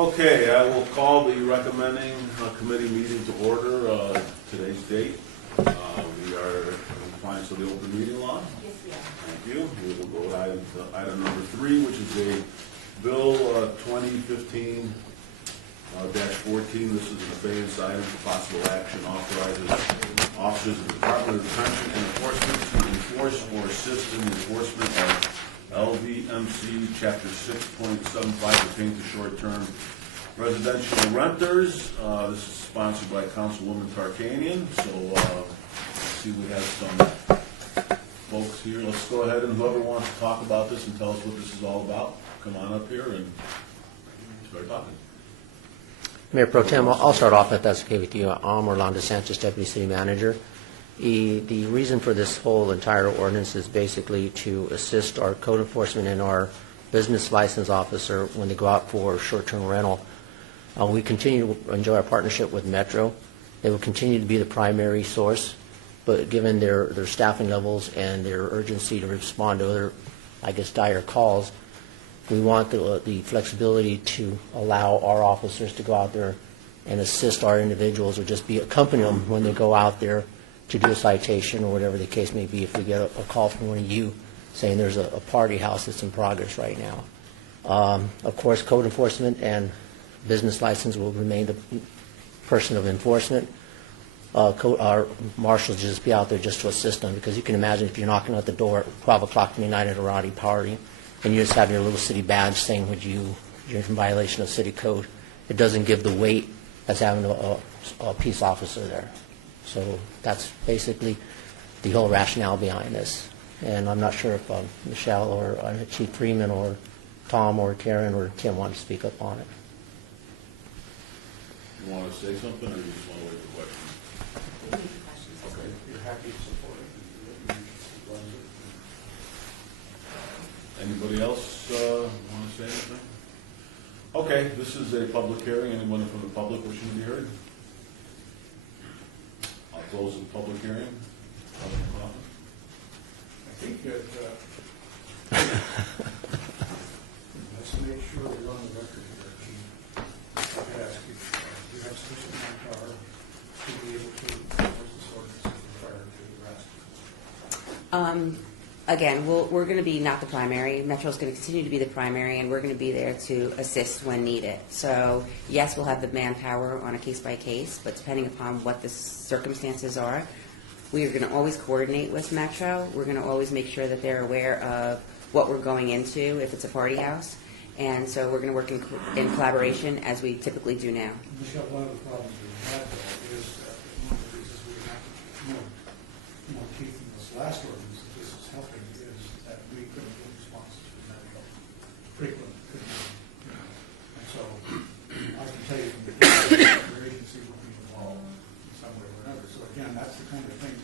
Okay, I will call the recommending committee meeting to order. Today's date. We are in compliance with the open meeting law. Yes, we are. Thank you. We will go to item number 3, which is a bill 2015-14. This is an abeyance item for possible action. Authorizes officers of the Department of Detention and Enforcement to enforce or assist in the enforcement of LVMC Chapter 6.75 pertaining to short-term residential renters. This is sponsored by Councilwoman Tarkanian. So see, we have some folks here. Let's go ahead, and whoever wants to talk about this and tell us what this is all about, come on up here and start talking. Mayor Pro Tem, I'll start off if that's okay with you. I'm Orlando Sanchez, Deputy City Manager. The reason for this whole entire ordinance is basically to assist our code enforcement and our business license officer when they go out for short-term rental. We continue to enjoy our partnership with Metro. They will continue to be the primary source, but given their staffing levels and their urgency to respond to other, dire calls, we want the flexibility to allow our officers to go out there and assist our individuals or just accompany them when they go out there to do a citation or whatever the case may be. If we get a call from one of you saying there's a party house that's in progress right now. Of course, code enforcement and business license will remain the person of enforcement. Our marshals just be out there just to assist them, because you can imagine if you're knocking at the door at 12 o'clock midnight at a rowdy party and you just have your little city badge saying you're in violation of city code, it doesn't give the weight as having a peace officer there. So that's basically the whole rationale behind this. And I'm not sure if Michelle or Chief Freeman or Tom or Karen or Tim want to speak up on it. You want to say something, or you just want to wait for questions? Okay. You're happy to support it. Anybody else want to say anything? Okay, this is a public hearing. Anyone from the public wishing to be heard? I'll close the public hearing. I think that let's make sure we're on the record here, Chief. I ask you, do you have sufficient manpower to be able to enforce this ordinance prior to arrest? Again, we're going to be not the primary. Metro's going to continue to be the primary, and we're going to be there to assist when needed. So, yes, we'll have the manpower on a case-by-case, but depending upon what the circumstances are, we are going to always coordinate with Metro. We're going to always make sure that they're aware of what we're going into if it's a party house. And so we're going to work in collaboration as we typically do now. Michelle, one of the problems we had, though, is that one of the reasons we have to more teeth in this last ordinance that this is helping is that we couldn't get responses from Metro. Frequent couldn't, And so I can tell you from the beginning, your agency will be involved in some way or another. So again, that's the kind of thing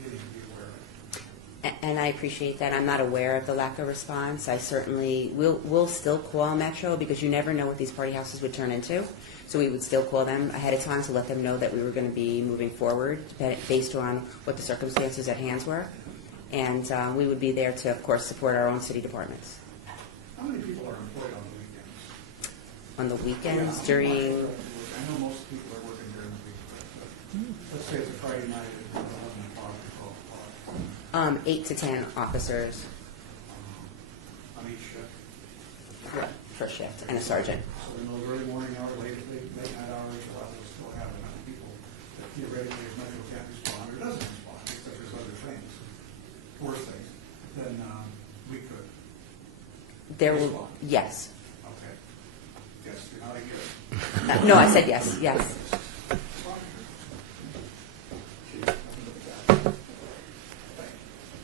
you need to be aware of. And I appreciate that. I'm not aware of the lack of response. I certainly will still call Metro, because you never know what these party houses would turn into. So we would still call them ahead of time to let them know that we were going to be moving forward based on what the circumstances at hand were. And we would be there to, of course, support our own city departments. How many people are employed on the weekends? On the weekends, during... I know most people are working during the week, but let's say it's a Friday night at 11 o'clock or 12 o'clock. 8 to 10 officers On each shift. per shift, and a sergeant. So in those early morning hours, late night hours, a lot of us still have enough people that theoretically if Metro can't respond or doesn't respond because there's other things, worse things, then we could. There will, Respond. yes. Okay. Yes, you're not a good. No, I said yes, yes.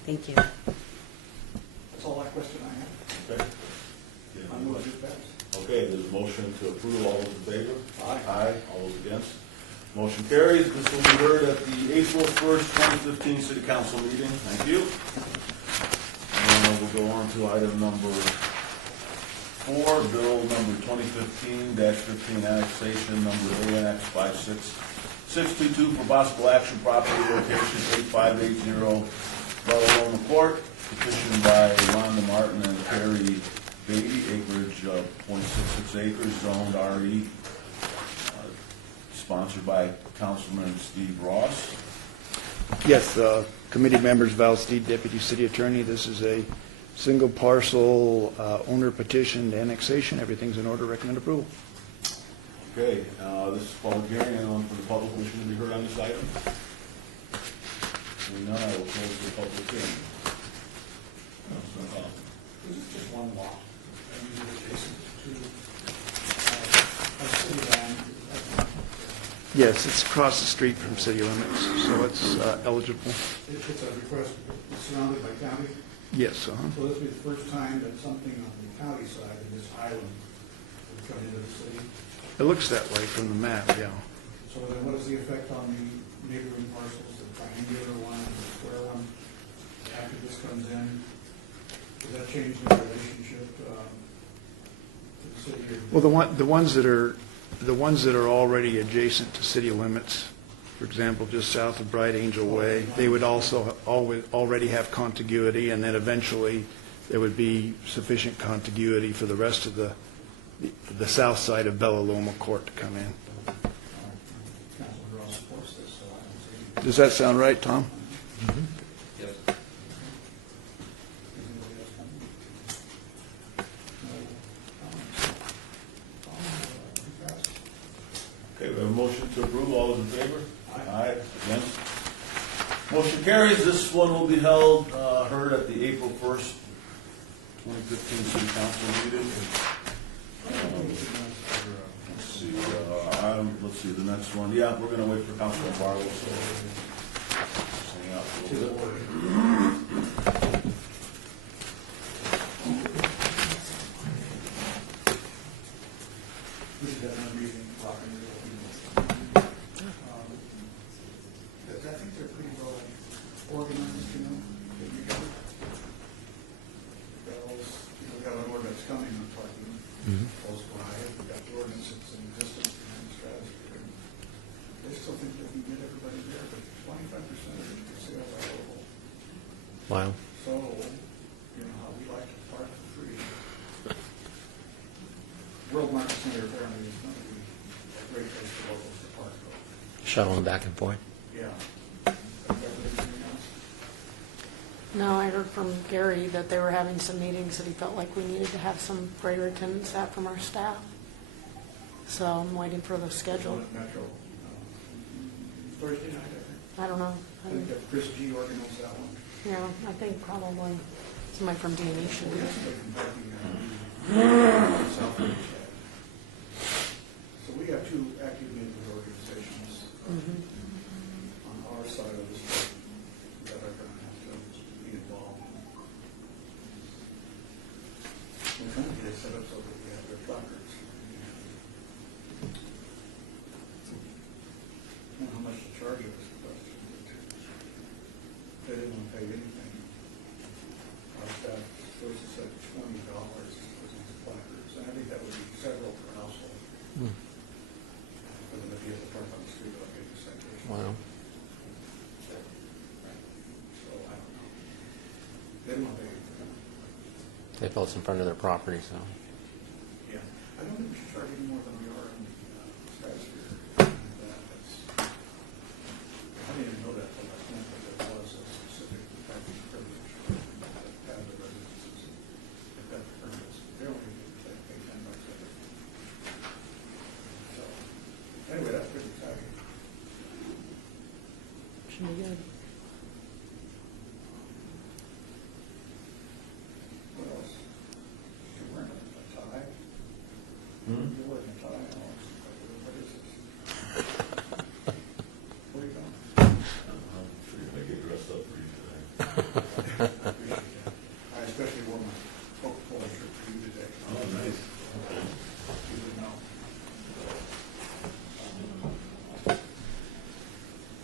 Thank you. That's all that question I have. Okay. I'm going to do that. Okay, there's a motion to approve. All those in favor? Aye. Aye. All those against? Motion carries. This will be heard at the April 1st, 2015 City Council meeting. Thank you. And we'll go on to item number 4, bill number 2015-15, annexation number ANX 56622 for possible action, property location 8580 Bella Court, petitioned by Rhonda Martin and Terry Beatty, acreage of .66 6 acres zoned RE, sponsored by Councilman Steve Ross. Yes, committee members, Val Steed, Deputy City Attorney. This is a single parcel owner petitioned annexation. Everything's in order. Recommend approval. Okay, this is public hearing. Anyone from the public wishing to be heard on this item? Seeing none, I will close the public hearing. This is just one lot, and these are adjacent to a city line. Yes, it's across the street from city limits, so it's eligible. It's a request, it's surrounded by county, Yes, so this will be the first time that something on the county side of this island would come into the city. it looks that way from the map, yeah. So then what is the effect on the neighboring parcels, the triangular one and the square one, after this comes in? Does that change the relationship to the city? Well, the ones that are already adjacent to city limits, for example, just south of Bright Angel Way, they would also already have contiguity, and then eventually there would be sufficient contiguity for the rest of the south side of Bella Loma Court to come in. Council Ross supports this, so I don't see. Does that sound right, Tom? Yes. Anybody else comment? No comments? Okay, we have a motion to approve. All those in favor? Aye. Against? Motion carries. This one will be heard at the April 1st, 2015 City Council meeting. Let's see, the next one. Yeah, we're going to wait for Councilman Barlow, so hang out a little bit. We should have another meeting, rock and roll. I think they're pretty well organized, you know, getting together. We got an ordinance coming on parking close by, we got the ordinance that's in existence behind the strategy. They still think they can get everybody there, but 25% of it is sale available. Wow. So, you know, how we like to park for free. World Market Center apparently is going to be a great place for locals to park. Shuttling back and forth. Yeah. Anything else? No, I heard from Gary that they were having some meetings that he felt like we needed to have some greater attendance at from our staff. So I'm waiting for the schedule. Metro. Thursday night, I think. I don't know. I think that Chris G organized that one. Yeah, I think probably somebody from D&E should be. So we have two active neighborhood organizations on our side of the state that are going to have to be involved. We're trying to get it set up so that we have their placards. And how much to charge us. They didn't want to pay anything. Our staff first said $20 for these placards, and I think that would be several per household. For them to be able to park on the street like a citation. Wow. So, I don't know. They didn't want to pay anything. They felt it's in front of their property, so. Yeah. I don't think we should charge any more than we are in Stratosphere. I didn't even know that till last night, but there was a specific parking privilege that had the residences that got the permits. They only need to pay $10 every. So, anyway, that's pretty exciting. Should be good. What else? You're wearing a tie? You're wearing a tie, Alex. What is this? Where are you going? I'm sure you're going to get dressed up for you today. I especially wore my Coca-Cola shirt for you today. Oh, nice. Okay. You would know.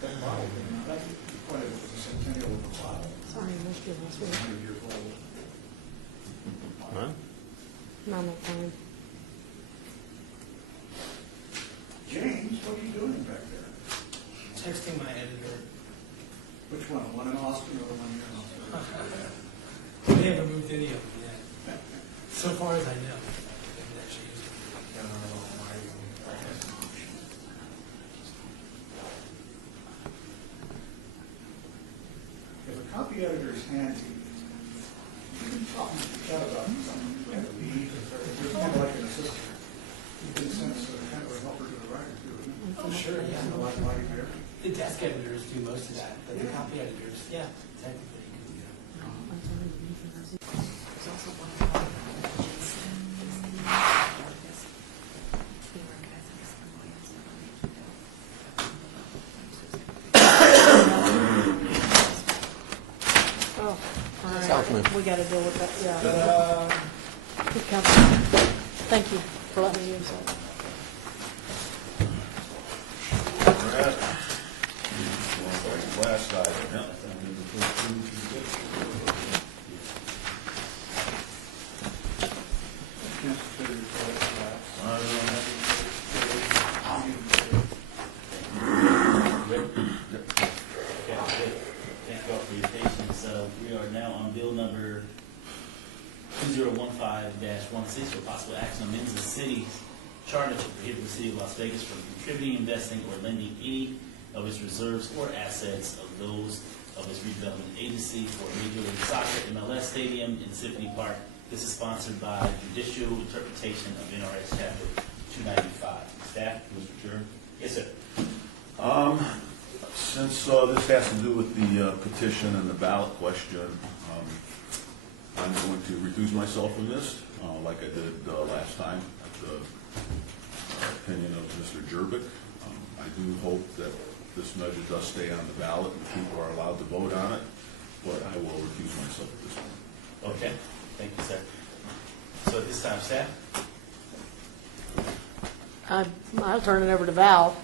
That bottle, that's quite a centennial of a bottle. Sorry, I missed you last week. 100 years old. Huh? Not enough time. James, what are you doing back there? Texting my editor. Which one? The one in Austin or the one here in Austin? They haven't moved any of them yet. So far as I know. They haven't actually used them. It's kind of like an assistant. In a sense, kind of a helper to the writer, too, isn't it? Oh, sure, yeah. Kind of like writing there. The desk editors do most of that, but the copy editors, yeah, technically. Oh, all right. Southland. We got to deal with that, yeah. Good counsel. Thank you for letting me use that. Last item, yeah. Thank you all for your patience. We are now on bill number 2015-16 for possible action to amend the city's charter to prohibit the city of Las Vegas from contributing, investing, or lending any of its reserves or assets of those of its redevelopment agency for Major League Soccer MLS Stadium in Symphony Park. This is sponsored by Judicial Interpretation of NRS Chapter 295. Staff, Mr. Chairman. Yes, sir. Since this has to do with the petition and the ballot question, I'm going to recuse myself from this, like I did last time at the opinion of Mr. Jervik. I do hope that this measure does stay on the ballot and people are allowed to vote on it, but I will recuse myself at this point. Okay. Thank you, sir. So at this time, staff? I'll turn it over to Val.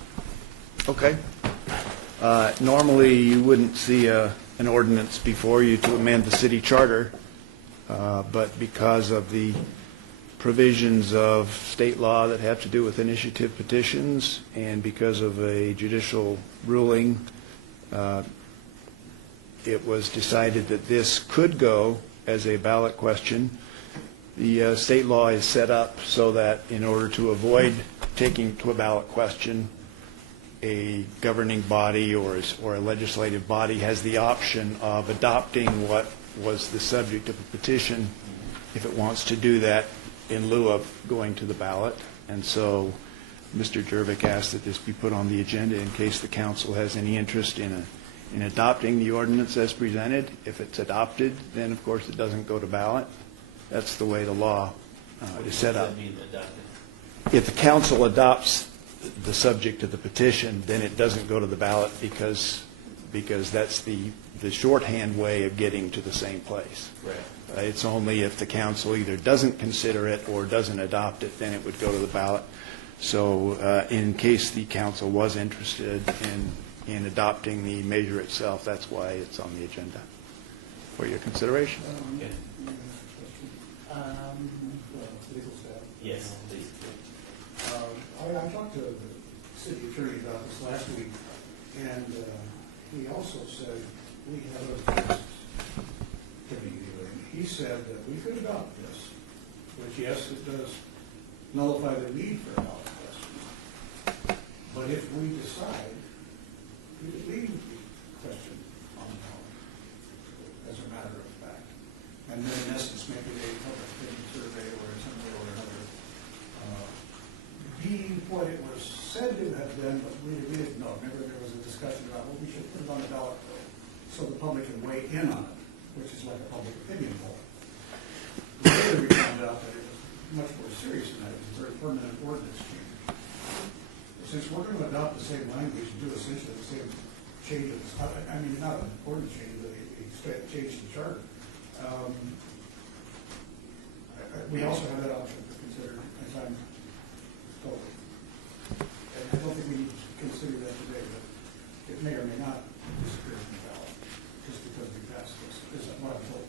Okay. Normally, you wouldn't see an ordinance before you to amend the city charter, but because of the provisions of state law that have to do with initiative petitions, and because of a judicial ruling, it was decided that this could go as a ballot question. The state law is set up so that in order to avoid taking to a ballot question, a governing body or a legislative body has the option of adopting what was the subject of a petition if it wants to do that in lieu of going to the ballot. And so Mr. Jervik asked that this be put on the agenda in case the council has any interest in adopting the ordinance as presented. If it's adopted, then of course it doesn't go to ballot. That's the way the law is set up. Does that mean adopted? If the council adopts the subject of the petition, then it doesn't go to the ballot because that's the shorthand way of getting to the same place. Right. It's only if the council either doesn't consider it or doesn't adopt it, then it would go to the ballot. So in case the council was interested in adopting the measure itself, that's why it's on the agenda for your consideration. Okay. Legal staff. Yes, please. I talked to the city attorney about this last week, and he also said we have other cases pending. He said that we could adopt this, which, yes, it does nullify the need for a ballot question. But if we decide, we would leave the question on the ballot as a matter of fact. And then in essence, maybe a public opinion survey or something or another. Be what it was said to have been, but we didn't know. Remember, there was a discussion about, well, we should put it on the ballot so the public can weigh in on it, which is like a public opinion poll. Later we found out that it was much more serious than that. It was a very permanent ordinance change. Since we're going to adopt the same language and do essentially the same changes, I mean, not an ordinance change, but a change to the charter, we also have that option to consider as I'm told. And I don't think we need to consider that today, but it may or may not disappear from the ballot just because we passed this. This is what I'm told.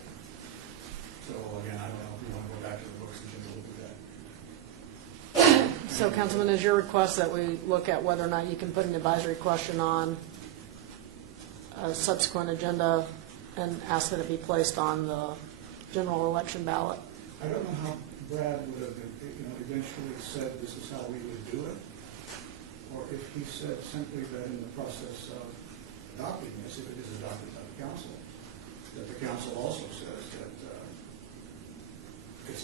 So again, I don't know if we want to go back to the books and take a look at that. So, Councilman, is your request that we look at whether or not you can put an advisory question on a subsequent agenda and ask that it be placed on the general election ballot? I don't know how Brad would have, eventually said this is how we would do it, or if he said simply that in the process of adopting this, if it is adopted by the council, that the council also says that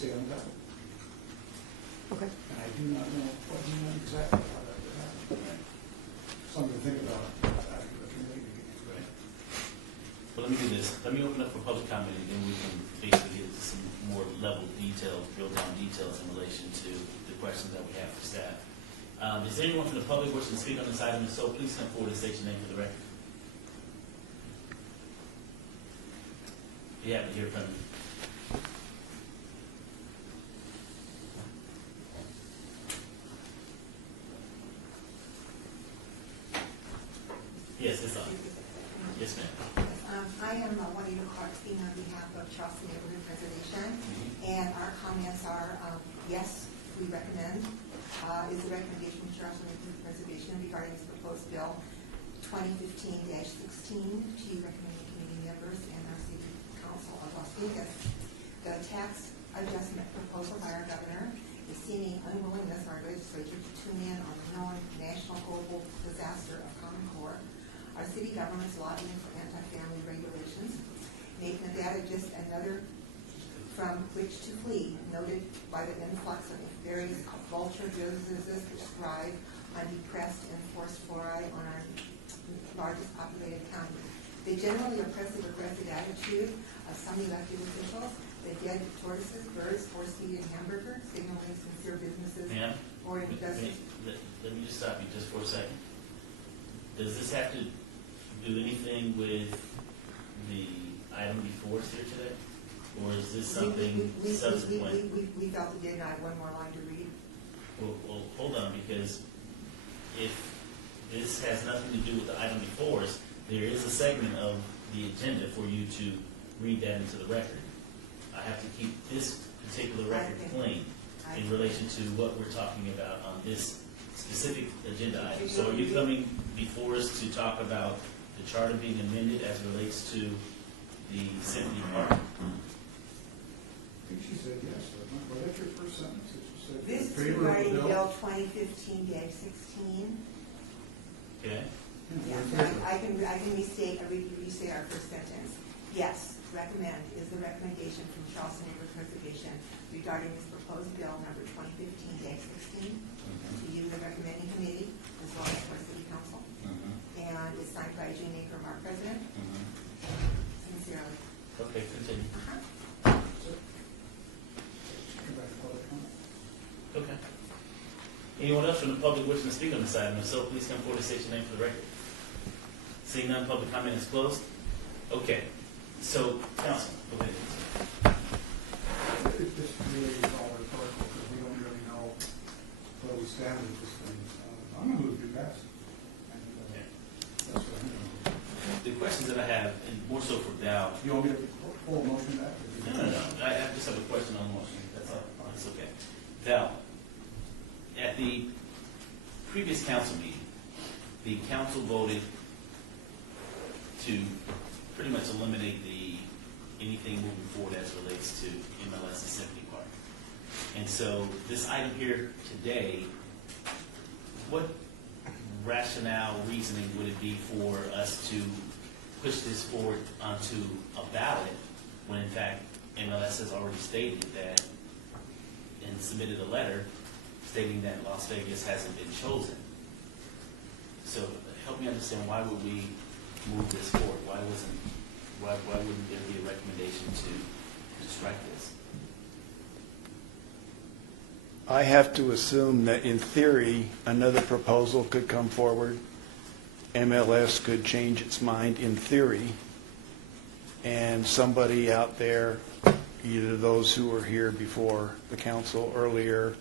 stay on top. Okay. And I do not know exactly how that would happen. Something to think about after the committee meeting. Right. Well, let me do this. Let me open up for public comment, and then we can basically get into some more level details, drill down details in relation to the questions that we have for staff. Is there anyone from the public wishing to speak on this item? If so, please come forward and state your name for the record. Be happy to hear from you. Yes, it's on. Yes, ma'am. I am Juanita Clark speaking on behalf of Charleston Neighborhood Preservation, and our comments are, yes, we recommend, is the recommendation from Charleston Neighborhood Preservation regarding this proposed bill 2015-16 to recommending committee members and our city council of Las Vegas. The tax adjustment proposal by our governor is seeming unwillingness of our legislature to tune in on the known national global disaster of Common Core. Our city government's lobbying for anti-family regulations, make Nevada just another from which to flee, noted by the influx of various vulture businesses which thrive on depressed and forced fluoride on our largest populated county. The generally oppressive, aggressive attitude of some elected officials, the dead tortoises, birds, horse meat, and hamburger, signaling sincere businesses Ma'am, or investors. let me just stop you just for a second. Does this have to do anything with the item before us here today? Or is this something subsequent? We felt it did, and I have one more line to read. Well, hold on, because if this has nothing to do with the item before us, there is a segment of the agenda for you to read that into the record. I have to keep this particular record clean in relation to what we're talking about on this specific agenda item. So are you coming before us to talk about the charter being amended as relates to the Symphony Park? I think she said yes, but that's your first sentence. That you said This in is favor of the regarding bill. Bill 2015-16. Okay? Yeah, I can restate our first sentence. Yes, recommend is the recommendation from Charleston Neighborhood Preservation regarding this proposed bill number 2015-16 to you, the recommending committee, as well as our city council. And it's signed by June Aker, our president. Sincerely. Okay, continue. Come back to public comment. Okay. Anyone else from the public wishing to speak on this item? If so, please come forward and state your name for the record. Seeing none, public comment is closed. Okay. So, Council, go ahead. This really is all rhetorical because we don't really know where we stand with this thing. I'm going to move to pass. And, Okay. that's what I'm going to do. The questions that I have, and more so for Dow. You want me to pull a motion back? No. I just have a question on the motion. That's all. That's okay. Val, at the previous council meeting, the council voted to pretty much eliminate anything moving forward as relates to MLS and Symphony Park. And so this item here today, what rationale, reasoning would it be for us to push this forward onto a ballot when in fact MLS has already stated that and submitted a letter stating that Las Vegas hasn't been chosen? So help me understand, why would we move this forward? Why wouldn't there be a recommendation to strike this? I have to assume that in theory, another proposal could come forward. MLS could change its mind in theory. And somebody out there, either those who were here before the council earlier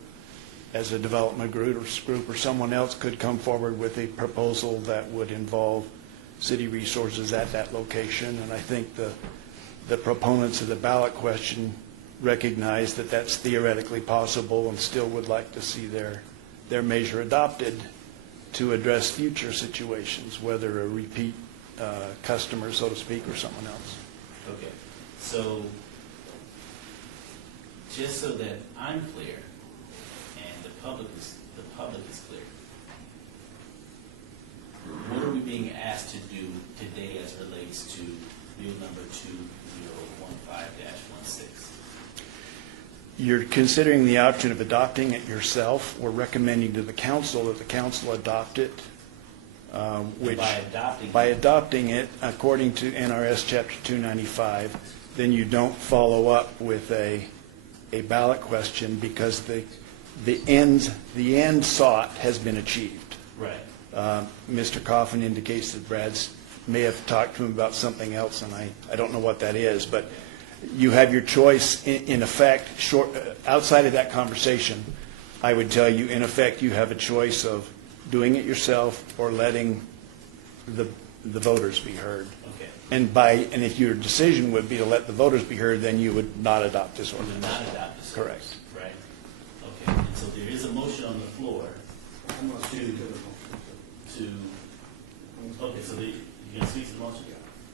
as a development group or someone else could come forward with a proposal that would involve city resources at that location. And I think the proponents of the ballot question recognize that that's theoretically possible and still would like to see their measure adopted to address future situations, whether a repeat customer, so to speak, or someone else. Okay, so just so that I'm clear and the public is clear, what are we being asked to do today as it relates to bill number 2015-16? you're considering the option of adopting it yourself or recommending to the council that the council adopt it, which... By adopting it, according to NRS Chapter 295, then you don't follow up with a ballot question because the end sought has been achieved. Right. Mr. Coffin indicates that Brad's may have talked to him about something else, and I don't know what that is, but you have your choice. In effect, outside of that conversation, I would tell you, in effect, you have a choice of doing it yourself or letting the voters be heard. Okay. And if your decision would be to let the voters be heard, then you would not adopt this We will ordinance. not adopt this. Correct. Right. Okay, and so there is a motion on the floor I'm going to speak to the motion. okay, so you're going to speak to the motion?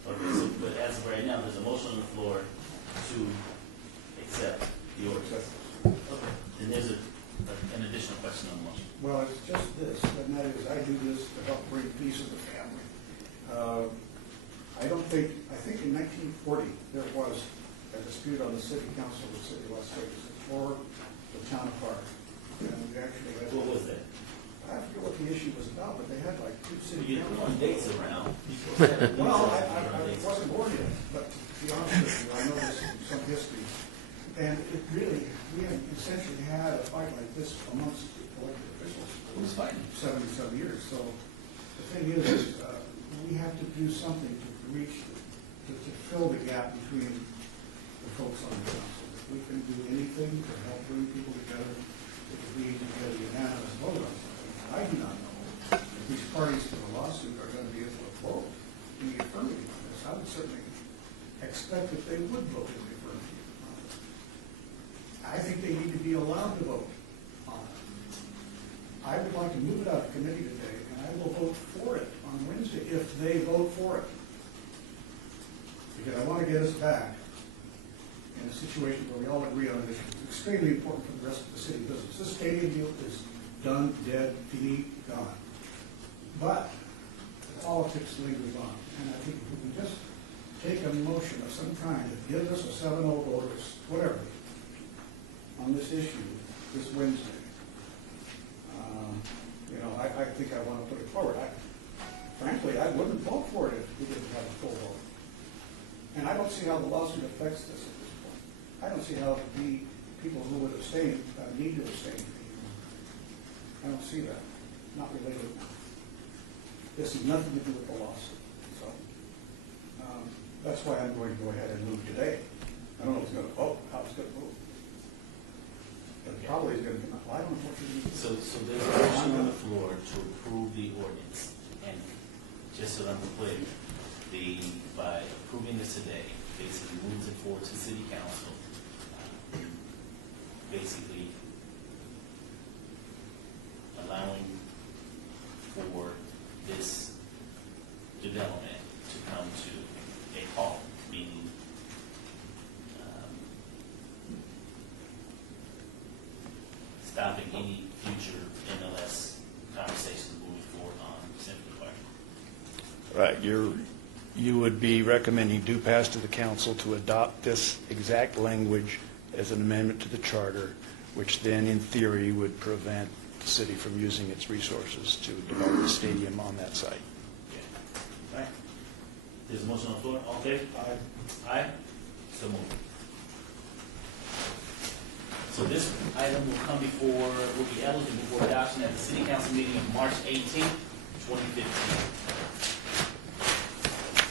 Okay, so, but as of right now, there's a motion on the floor to accept the ordinance. Okay, then there's an additional question on the motion. Well, it's just this, and that is, I do this to help bring peace to the family. I think in 1940, there was a dispute on the city council of the city of Las Vegas for the town of Park. And we actually had... What was that? I forget what the issue was about, but they had like two city You're throwing councils. dates around. Well, I wasn't born yet, but to be honest with you, I know there's some history. And it really, we had essentially had a fight like this amongst elected officials Who's fighting? for 77 years. So the thing is, we have to do something to reach, to fill the gap between the folks on the council. If we can do anything to help bring people together, if we need to get a unanimous vote on something, I do not know if these parties to the lawsuit are going to be able to vote in the affirmative on this. I would certainly expect that they would vote in the affirmative on this. I think they need to be allowed to vote on it. I would like to move it out of committee today, and I will vote for it on Wednesday if they vote for it. Because I want to get us back in a situation where we all agree on it. It's extremely important for the rest of the city business. This stadium deal is done, dead, finite, gone. But the politics lingers on. And I think if we can just take a motion of some kind that gives us a 7-0 vote or whatever on this issue this Wednesday, I think I want to put it forward. Frankly, I wouldn't vote for it if we didn't have a full vote. And I don't see how the lawsuit affects this at this point. I don't see how the people who would abstain need to abstain. I don't see that. Not related. This has nothing to do with the lawsuit. So that's why I'm going to go ahead and move today. I don't know if it's going to vote, how it's going to move. But it probably is going to be, I don't know what you mean. So there's a motion on the floor to approve the ordinance, and just so I'm clear, by approving this today, basically moves it forward to city council, basically allowing for this development to come to a halt, meaning stopping any future MLS conversations moving forward on Central Park. Right, you would be recommending due pass to the council to adopt this exact language as an amendment to the charter, which then, in theory, would prevent the city from using its resources to develop the stadium on that site. Okay. All right. There's a motion on the floor. All in favor? Aye. Aye. So moved. So this item will come before, will be eligible for adoption at the city council meeting of March 18th, 2015.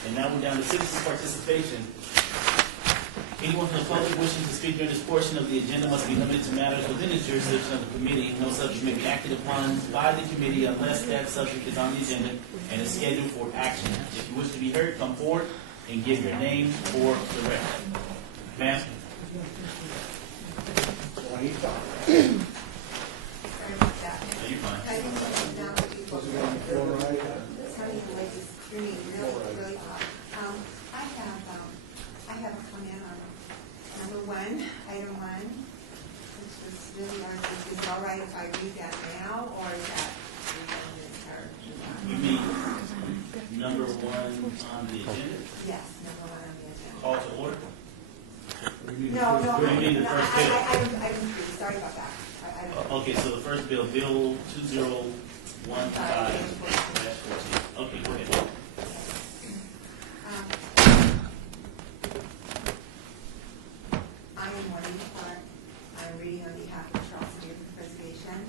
And now we're down to citizen participation. Anyone from the public wishing to speak during this portion of the agenda must be limited to matters within the jurisdiction of the committee. No subject may be acted upon by the committee unless that subject is on the agenda and is scheduled for action. If you wish to be heard, come forward and give your name for the record. Ma'am? Sorry about that. Are you fine? I think something down with you. Supposed to be on the floor, right? Turning the way is really, really hot. I have a comment on number 1, item 1, which was really our, is it all right if I read that now, or is that? You mean number 1 on the agenda? Yes, number 1 on the agenda. Call to order? No, You mean the first page? I Okay, so the first bill, Bill 2015-14. Okay, go ahead. I am Juanita Clark. I'm reading on behalf of Charleston Neighborhood Preservation.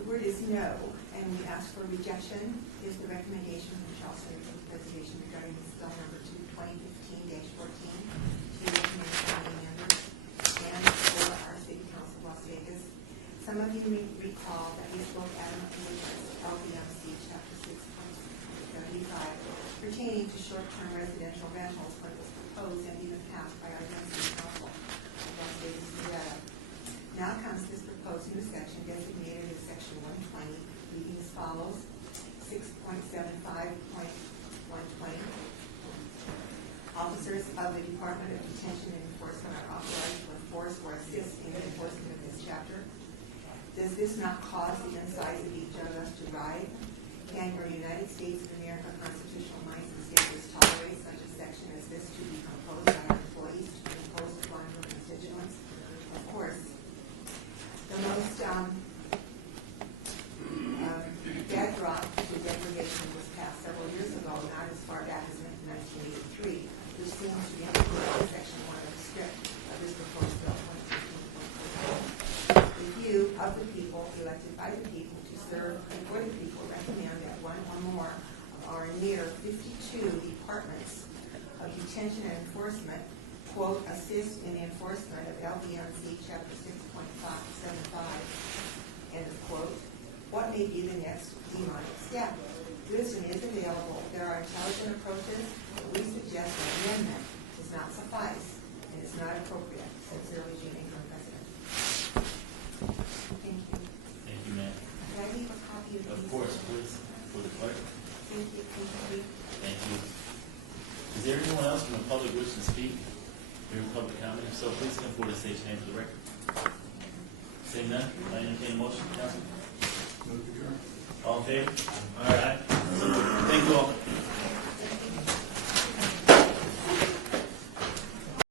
The word is no, and we ask for rejection is the recommendation from Charleston Neighborhood Preservation regarding this bill number 2015-14 to be recommended by the members and for our City Council of Las Vegas. Some of you may recall that we spoke adamantly against LVMC Chapter 6.75 pertaining to short-term residential rentals when it was proposed and even passed by our young City Council of Las Vegas, Nevada. Now comes this proposed new section designated as Section 120, reading as follows: 6.75.120. Officers of the Department of Detention and Enforcement are authorized to enforce or assist in the enforcement of this chapter. Does this not cause the insides of each of us to writhe? Can your United States of America constitutional minds and states tolerate such a section as this to be composed by our employees to be imposed upon your constituents? Of course. The most bedrock to degradation was passed several years ago, not as far back as 1983, which seems to be in Section 1 of the script of this proposed bill 2015.14. The view of the people, elected by the people to serve and for the people, recommend that one or more of our near 52 departments of detention and enforcement, quote, assist in the enforcement of LVMC Chapter 6.75, end of quote. What may be the next demonic step? Wisdom is available. There are intelligent approaches, but we suggest an amendment does not suffice and is not appropriate. Sincerely, Jean Ingram, President. Thank you. Thank you, ma'am. Can I leave a copy of these? Of course, please, for the clerk. Thank you. Thank you. Thank you. Is there anyone else from the public wishing to speak? Hearing public comment, if so, please come forward and state your name for the record. Seeing none, I entertain a motion, Council. All in favor? All right. So, thank you all.